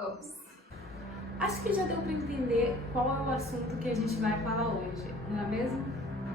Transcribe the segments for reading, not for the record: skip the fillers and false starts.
Ops. Acho que já deu para entender qual é o assunto que a gente vai falar hoje, não é mesmo?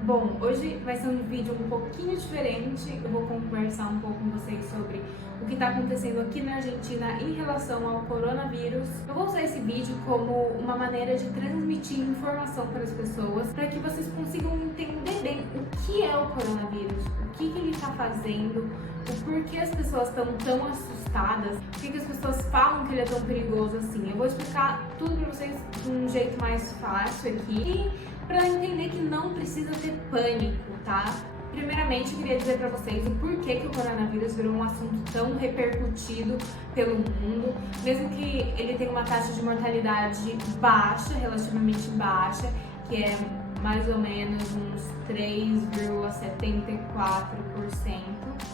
Bom, hoje vai ser um vídeo um pouquinho diferente. Eu vou conversar um pouco com vocês sobre o que está acontecendo aqui na Argentina em relação ao coronavírus. Eu vou usar esse vídeo como uma maneira de transmitir informação para as pessoas, para que vocês consigam entender bem o que é o coronavírus, o que ele está fazendo, o porquê as pessoas estão tão assustadas, por que as pessoas falam que ele é tão perigoso assim. Eu vou explicar tudo para vocês de um jeito mais fácil aqui, para entender que não precisa ter pânico, tá? Primeiramente, eu queria dizer para vocês o porquê que o coronavírus virou um assunto tão repercutido pelo mundo, mesmo que ele tenha uma taxa de mortalidade baixa, relativamente baixa, que é mais ou menos uns 3,74%.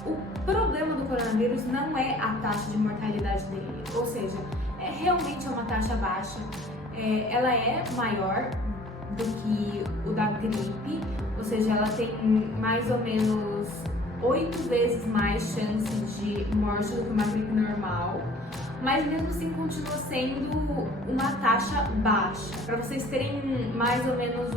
O problema do coronavírus não é a taxa de mortalidade dele, ou seja, realmente é uma taxa baixa, ela é maior do que o da gripe, ou seja, ela tem mais ou menos 8 vezes mais chance de morte do que uma gripe normal, mas mesmo assim continua sendo uma taxa baixa. Para vocês terem mais ou menos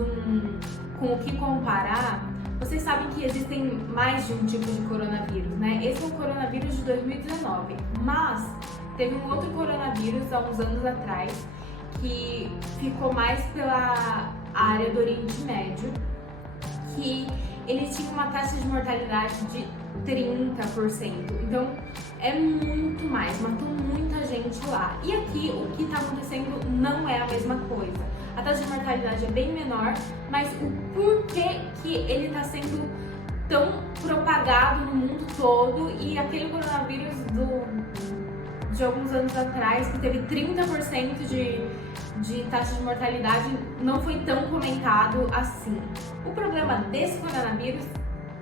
com o que comparar, vocês sabem que existem mais de um tipo de coronavírus, né? Esse é o coronavírus de 2019, mas teve um outro coronavírus há uns anos atrás que ficou mais pela área do Oriente Médio, que ele tinha uma taxa de mortalidade de 30%. Então é muito mais, matou muita gente lá. E aqui o que está acontecendo não é a mesma coisa. A taxa de mortalidade é bem menor, mas o porquê que ele está sendo tão propagado no mundo todo, e aquele coronavírus de alguns anos atrás, que teve 30% de taxa de mortalidade, não foi tão comentado assim. O problema desse coronavírus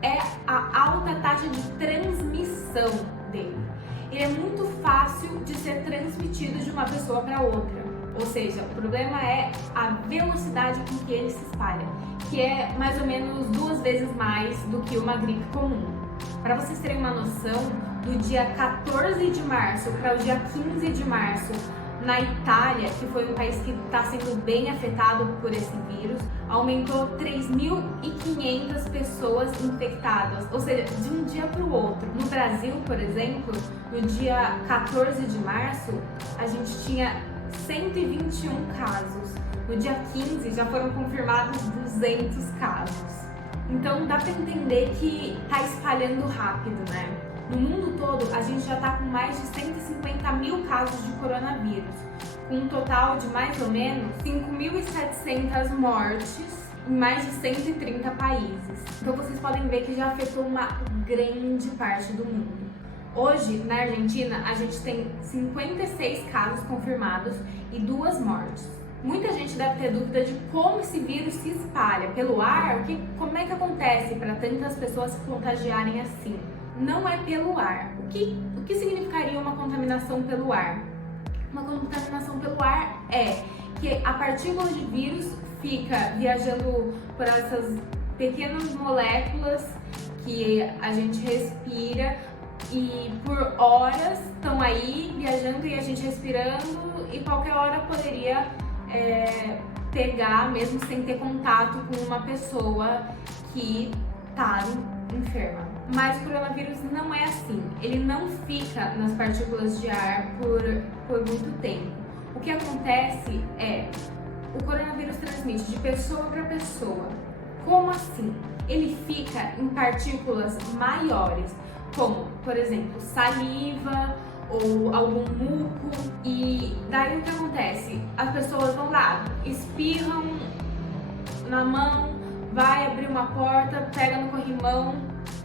é a alta taxa de transmissão dele. Ele é muito fácil de ser transmitido de uma pessoa para outra. Ou seja, o problema é a velocidade com que ele se espalha, que é mais ou menos 2 vezes mais do que uma gripe comum. Para vocês terem uma noção, do dia 14 de março para o dia 15 de março, na Itália, que foi um país que está sendo bem afetado por esse vírus, aumentou 3.500 pessoas infectadas, ou seja, de um dia para o outro. No Brasil, por exemplo, no dia 14 de março, a gente tinha 121 casos. No dia 15 já foram confirmados 200 casos. Então dá para entender que está espalhando rápido, né? No mundo todo, a gente já está com mais de 150 mil casos de coronavírus, com um total de mais ou menos 5.700 mortes em mais de 130 países. Então vocês podem ver que já afetou uma grande parte do mundo. Hoje, na Argentina, a gente tem 56 casos confirmados e 2 mortes. Muita gente deve ter dúvida de como esse vírus se espalha pelo ar, como é que acontece para tantas pessoas se contagiarem assim. Não é pelo ar. O que significaria uma contaminação pelo ar? Uma contaminação pelo ar é que a partícula de vírus fica viajando por essas pequenas moléculas que a gente respira e por horas estão aí viajando e a gente respirando, e qualquer hora poderia pegar, mesmo sem ter contato com uma pessoa que está enferma. Mas o coronavírus não é assim, ele não fica nas partículas de ar por muito tempo. O que acontece é, o coronavírus transmite de pessoa para pessoa. Como assim? Ele fica em partículas maiores, como, por exemplo, saliva ou algum muco, e daí o que acontece? As pessoas vão lá, espirram na mão, vai abrir uma porta, pega no corrimão,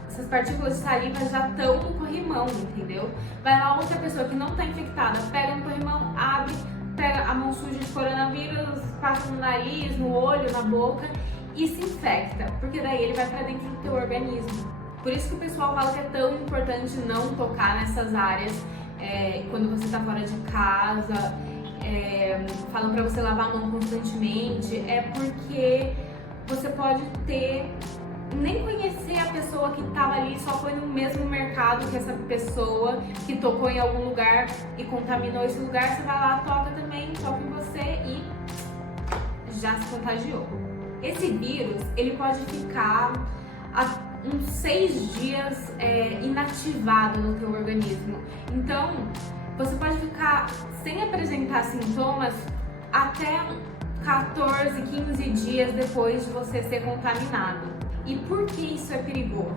essas partículas de saliva já estão no corrimão, entendeu? Vai lá outra pessoa que não está infectada, pega no corrimão, abre, pega a mão suja de coronavírus, passa no nariz, no olho, na boca e se infecta, porque daí ele vai para dentro do teu organismo. Por isso que o pessoal fala que é tão importante não tocar nessas áreas quando você está fora de casa, falam para você lavar a mão constantemente, é porque você pode ter nem conhecer a pessoa que estava ali, só foi no mesmo mercado que essa pessoa, que tocou em algum lugar e contaminou esse lugar, você vai lá, toca também, toca em você e já se contagiou. Esse vírus, ele pode ficar uns 6 dias inativado no teu organismo. Então, você pode ficar sem apresentar sintomas até 14, 15 dias depois de você ser contaminado. E por que isso é perigoso?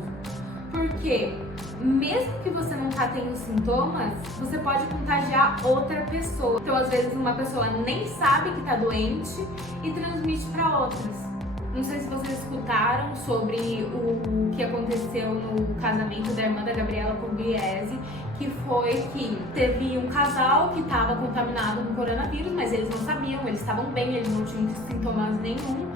Porque mesmo que você não tá tendo sintomas, você pode contagiar outra pessoa. Então, às vezes, uma pessoa nem sabe que tá doente e transmite para outras. Não sei se vocês escutaram sobre o que aconteceu no casamento da irmã da Gabriela Pugliese, que foi que teve um casal que estava contaminado no coronavírus, mas eles não sabiam, eles estavam bem, eles não tinham sintomas nenhum,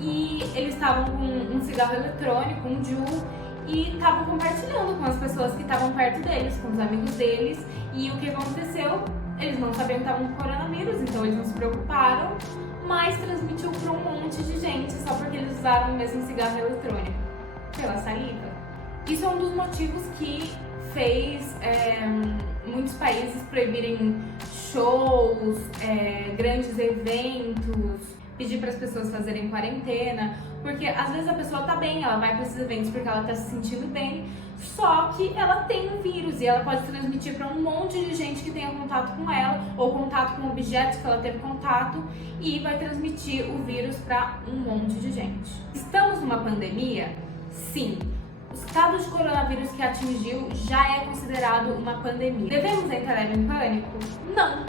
e eles estavam com um cigarro eletrônico, um Juul, e estavam compartilhando com as pessoas que estavam perto deles, com os amigos deles, e o que aconteceu? Eles não sabiam que estavam com coronavírus, então eles não se preocuparam, mas transmitiu para um monte de gente só porque eles usaram o mesmo cigarro eletrônico, pela saliva. Isso é um dos motivos que fez muitos países proibirem shows, grandes eventos, pedir para as pessoas fazerem quarentena, porque às vezes a pessoa tá bem, ela vai para esses eventos porque ela tá se sentindo bem, só que ela tem um vírus e ela pode transmitir para um monte de gente que tenha contato com ela ou contato com objetos que ela teve contato e vai transmitir o vírus para um monte de gente. Estamos numa pandemia? Sim. O caso de coronavírus que atingiu já é considerado uma pandemia. Devemos entrar em pânico? Não.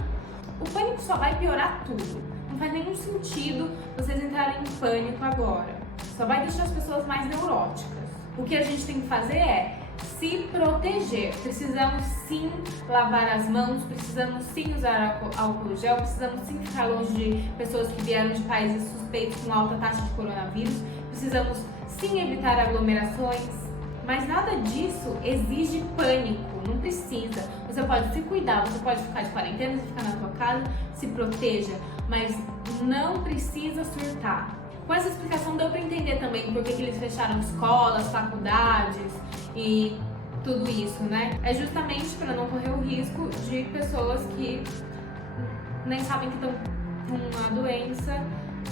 O pânico só vai piorar tudo. Não faz nenhum sentido vocês entrarem em pânico agora. Só vai deixar as pessoas mais neuróticas. O que a gente tem que fazer é se proteger. Precisamos sim lavar as mãos, precisamos sim usar álcool gel, precisamos sim ficar longe de pessoas que vieram de países suspeitos com alta taxa de coronavírus, precisamos sim evitar aglomerações, mas nada disso exige pânico, não precisa. Você pode se cuidar, você pode ficar de quarentena, você ficar na sua casa, se proteja, mas não precisa surtar. Com essa explicação deu para entender também por que eles fecharam escolas, faculdades e tudo isso, né? É justamente para não correr o risco de pessoas que nem sabem que estão com a doença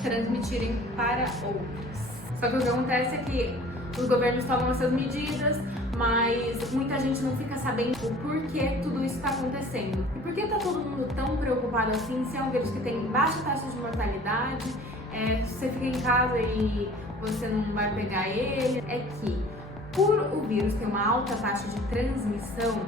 transmitirem para outras. Só que o que acontece é que os governos tomam essas medidas, mas muita gente não fica sabendo o porquê tudo isso está acontecendo. E por que está todo mundo tão preocupado assim se é um vírus que tem baixa taxa de mortalidade, se você fica em casa e você não vai pegar ele? É que por o vírus ter uma alta taxa de transmissão,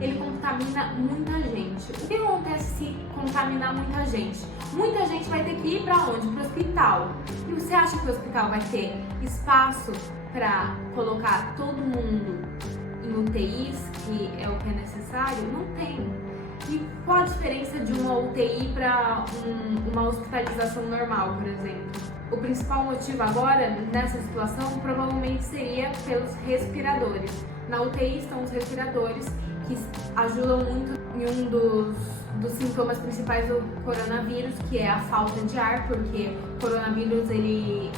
ele contamina muita gente. O que acontece se contaminar muita gente? Muita gente vai ter que ir para onde? Para o hospital. E você acha que o hospital vai ter espaço para colocar todo mundo em UTIs, que é o que é necessário? Não tem. E qual a diferença de uma UTI para uma hospitalização normal, por exemplo? O principal motivo agora, nessa situação, provavelmente seria pelos respiradores. Na UTI estão os respiradores, que ajudam muito em um dos sintomas principais do coronavírus, que é a falta de ar, porque o coronavírus ele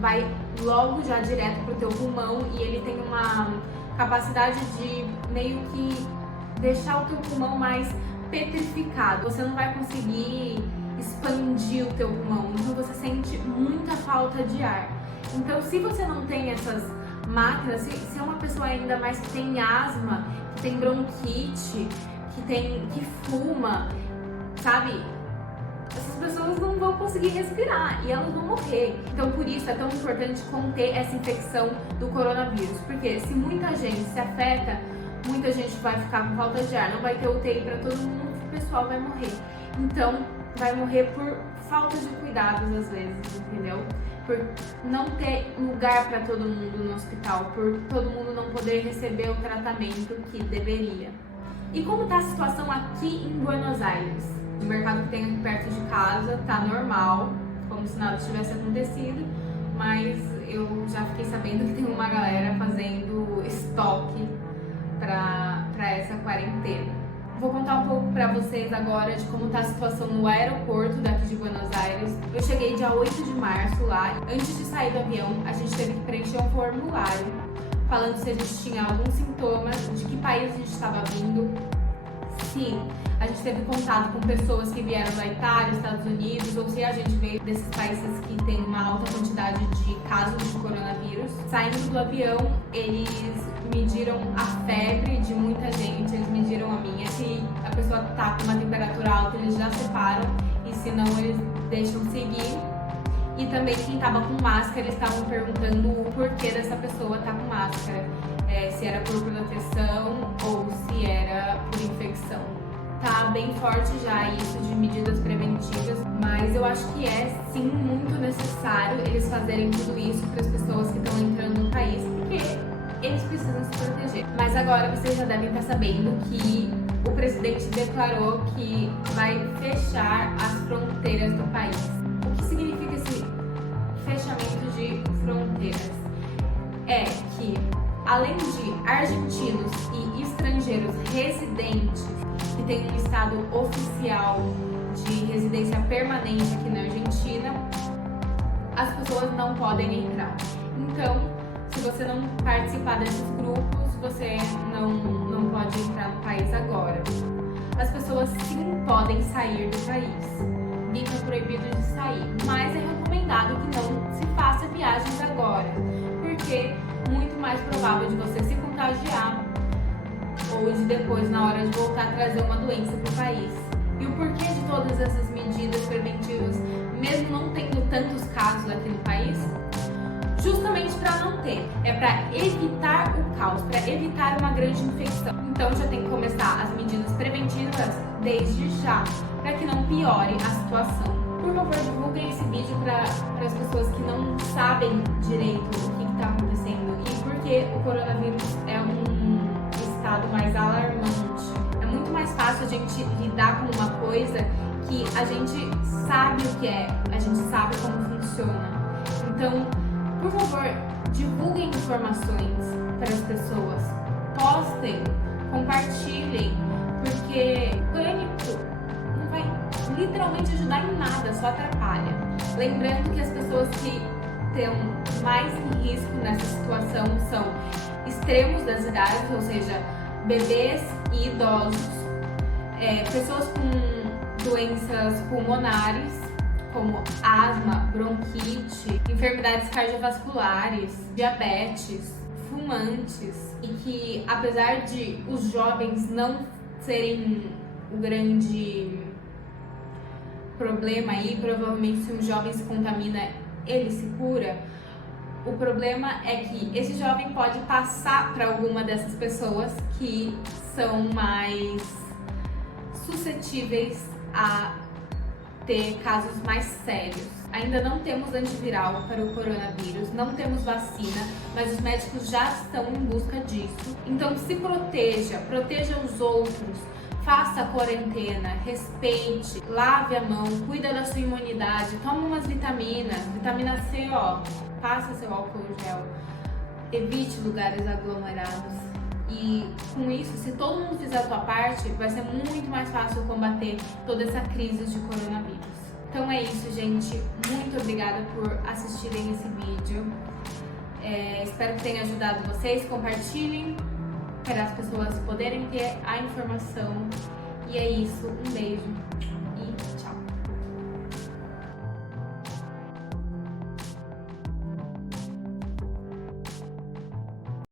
vai logo já direto pro teu pulmão e ele tem uma capacidade de meio que deixar o teu pulmão mais petrificado. Você não vai conseguir expandir o teu pulmão, então você sente muita falta de ar. Então, se você não tem essas máquinas, se é uma pessoa ainda mais que tem asma, que tem bronquite, que fuma, sabe? Essas pessoas não vão conseguir respirar e elas vão morrer. Então, por isso é tão importante conter essa infecção do coronavírus, porque se muita gente se afeta, muita gente vai ficar com falta de ar, não vai ter UTI para todo mundo, o pessoal vai morrer. Então, vai morrer por falta de cuidados às vezes, entendeu? Por não ter lugar para todo mundo no hospital, por todo mundo não poder receber o tratamento que deveria. E como está a situação aqui em Buenos Aires? O mercado que tem aqui perto de casa tá normal, como se nada tivesse acontecido, mas eu já fiquei sabendo que tem uma galera fazendo estoque para essa quarentena. Vou contar um pouco para vocês agora de como tá a situação no aeroporto daqui de Buenos Aires. Eu cheguei dia 8 de março lá. Antes de sair do avião, a gente teve que preencher um formulário falando se a gente tinha algum sintoma, de que país a gente estava vindo. Se a gente teve contato com pessoas que vieram da Itália, Estados Unidos, ou se a gente veio desses países que tem uma alta quantidade de casos de coronavírus. Saindo do avião, eles mediram a febre de muita gente, eles mediram a minha. Se a pessoa tá com uma temperatura alta, eles já separam, e se não, eles deixam seguir. E também quem tava com máscara, eles estavam perguntando o porquê dessa pessoa tá com máscara. Se era por proteção ou se era por infecção. Tá bem forte já isso de medidas preventivas, mas eu acho que é sim muito necessário eles fazerem tudo isso para as pessoas que estão entrando no país, porque eles precisam se proteger. Mas agora vocês já devem estar sabendo que o presidente declarou que vai fechar as fronteiras do país. O que significa esse fechamento de fronteiras? É que, além de argentinos e estrangeiros residentes que têm um estado oficial de residência permanente aqui na Argentina, as pessoas não podem entrar. Então, se você não participar desses grupos, você não pode entrar no país agora. As pessoas sim podem sair do país. Fica proibido de sair, mas é recomendado que não se faça viagens agora, porque muito mais provável de você se contagiar ou de depois, na hora de voltar, trazer uma doença para o país. E o porquê de todas essas medidas preventivas, mesmo não tendo tantos casos aqui no país? Justamente para não ter, é para evitar o caos, para evitar uma grande infecção. Então já tem que começar as medidas preventivas desde já, para que não piore a situação. Por favor, divulguem esse vídeo para as pessoas que não sabem direito o que está acontecendo e porque o coronavírus é um estado mais alarmante. É muito mais fácil a gente lidar com uma coisa que a gente sabe o que é, a gente sabe como funciona. Então, por favor, divulguem informações para as pessoas, postem, compartilhem, porque pânico não vai literalmente ajudar em nada, só atrapalha. Lembrando que as pessoas que estão mais em risco nessa situação são extremos das idades, ou seja, bebês e idosos, pessoas com doenças pulmonares, como asma, bronquite, enfermidades cardiovasculares, diabetes, fumantes, e que apesar de os jovens não serem o grande problema aí, provavelmente se um jovem se contamina, ele se cura, o problema é que esse jovem pode passar para alguma dessas pessoas que são mais suscetíveis a ter casos mais sérios. Ainda não temos antiviral para o coronavírus, não temos vacina, mas os médicos já estão em busca disso. Então se proteja, proteja os outros, faça a quarentena, respeite, lave a mão, cuida da sua imunidade, toma umas vitaminas, vitamina C, passa seu álcool gel, evite lugares aglomerados. E com isso, se todo mundo fizer a sua parte, vai ser muito mais fácil combater toda essa crise de coronavírus. Então é isso, gente. Muito obrigada por assistirem esse vídeo. Espero que tenha ajudado vocês. Compartilhem para as pessoas poderem ter a informação. E é isso. Um beijo e